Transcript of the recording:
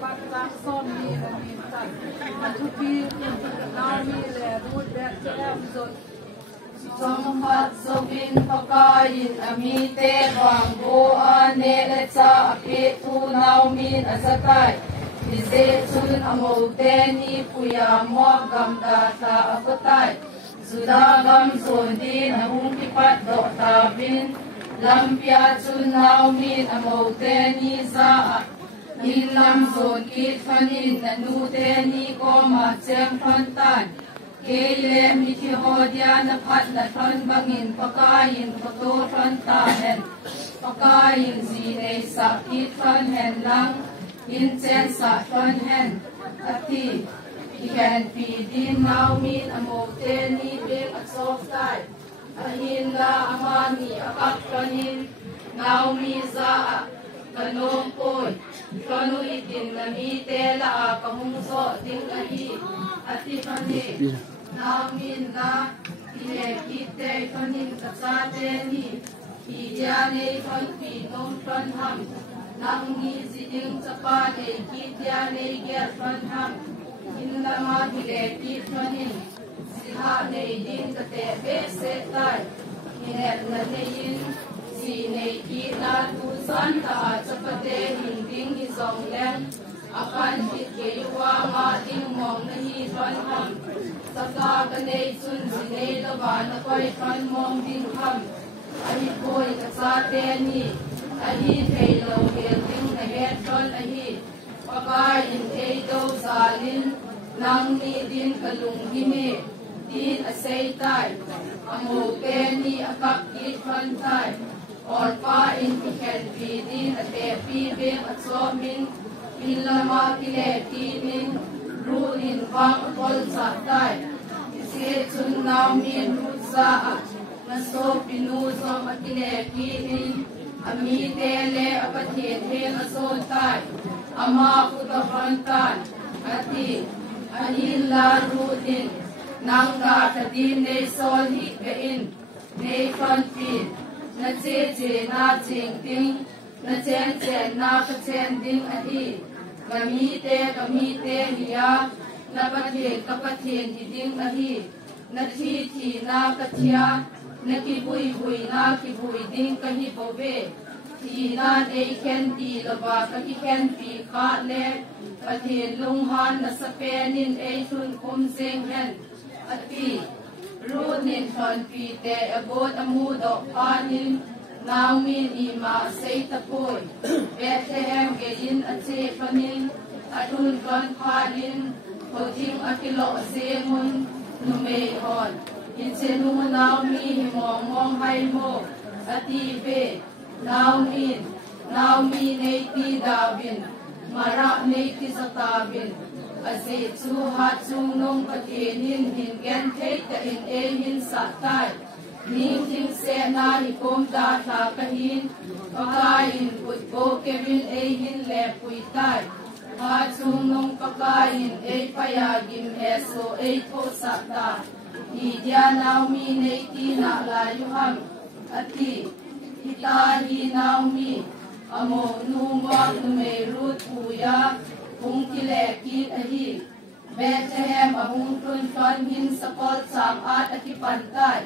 ปัตตาส้มมีและมีตัดอันทุปีน้ำมีและรูดแบบแจ่มสดสมพัดสบินปกายินอมีเตบังโบอาเนเลจาอภิทูนามีนอสตายดิเซชุนอโมเตนีปุยามอบกำดาตาอภตายสุดากำส่วนดีนหุงพิพัดดอกตาบินลำพิอาชุนนามีนอโมเตนีซาอินลำส่วนกิดฟันินนูเตนีก็มาเจมฟันตันเกเลมิทิโฮเดียนพัดละทันบังอินปกายินปโตฟันตาเห็นปกายินสีในสักกิดฟันเห็นลังอินเจนสักฟันเห็นอติอีแคนปีดินนาวมีนอโมเตนีเบกอโศกไตอหินลาอามามีอกักฟันินนาวมีซาขนมปุยขนุอิตินละมีเตละอากมุงโซติงอหีอติฟันินามินนาอิเลกิเตฟันินกัสซาเตนีอิจาเนฟันปีนมฟันหัมนังมีสิดิงสปาเดกิจาเนเกรฟันหัมอินละมาอิเลกิฟันินสิหาเนดินกเตเบเสตายอิเนตละเนยินสีในกีนาทุสันตาจะปเตหินดิ้งฮิซองแลนอาการจิตเกยว่ามาดิ้งมองในฮีฟันคำสกากันในสุนสีในละบานคอยฟันมองดิ้งคำอหิโกยกัสาเตนีอหิเทโลเฮลดิ้งในเฮดฟันอหิปากายอินเอโตซาลินนางมีดินกลุงฮิเมดินอเซตายอโมเปนีอากักกิดฟันตายor pa in pikel pidin ate pi beng atsomin pinlama kile tinin ruin wang kol sa tai ise chun naw min rut sa naso pinu som atile tinin ami tele apathin heng ason tai ama kutafantan ati anil la rutin nangga tadin ne sol hi bein ne fan pin na che che na ching ting na chen chen na ka chen ding ahi kami te hiya na pathen ka pathen hi ding ahi na thi na ka thia na ki bui na ki bui ding ka hi bobe thi na ei khen ti lova ka ki khen pi kha le pathen lung han na sa penin ei thun kum seng hen ati runin fan pi te abot amu do panin naumin ima sei tapoy Bethlehem gein ache panin atun fan panin hoting akilo semun numei hon insenu naumi himong mong hai mo ati be naumi nei ti davin mara nei ti satabin ase chu ha chung nong pathenin hin gen thei ta in e hin sa tai ning ting se na hi kom ta tha ka hin pakai in put ko kevin e hin le pui tai ha chung nong pakai in e paya gim e so e tho sa ta hi dia naumi nei ti na la yu ham ati hita hi naumi amo nu wa nu me rut puya hung kile kit ahi Bethlehem ahung tun fan hin sakol sang at akipantai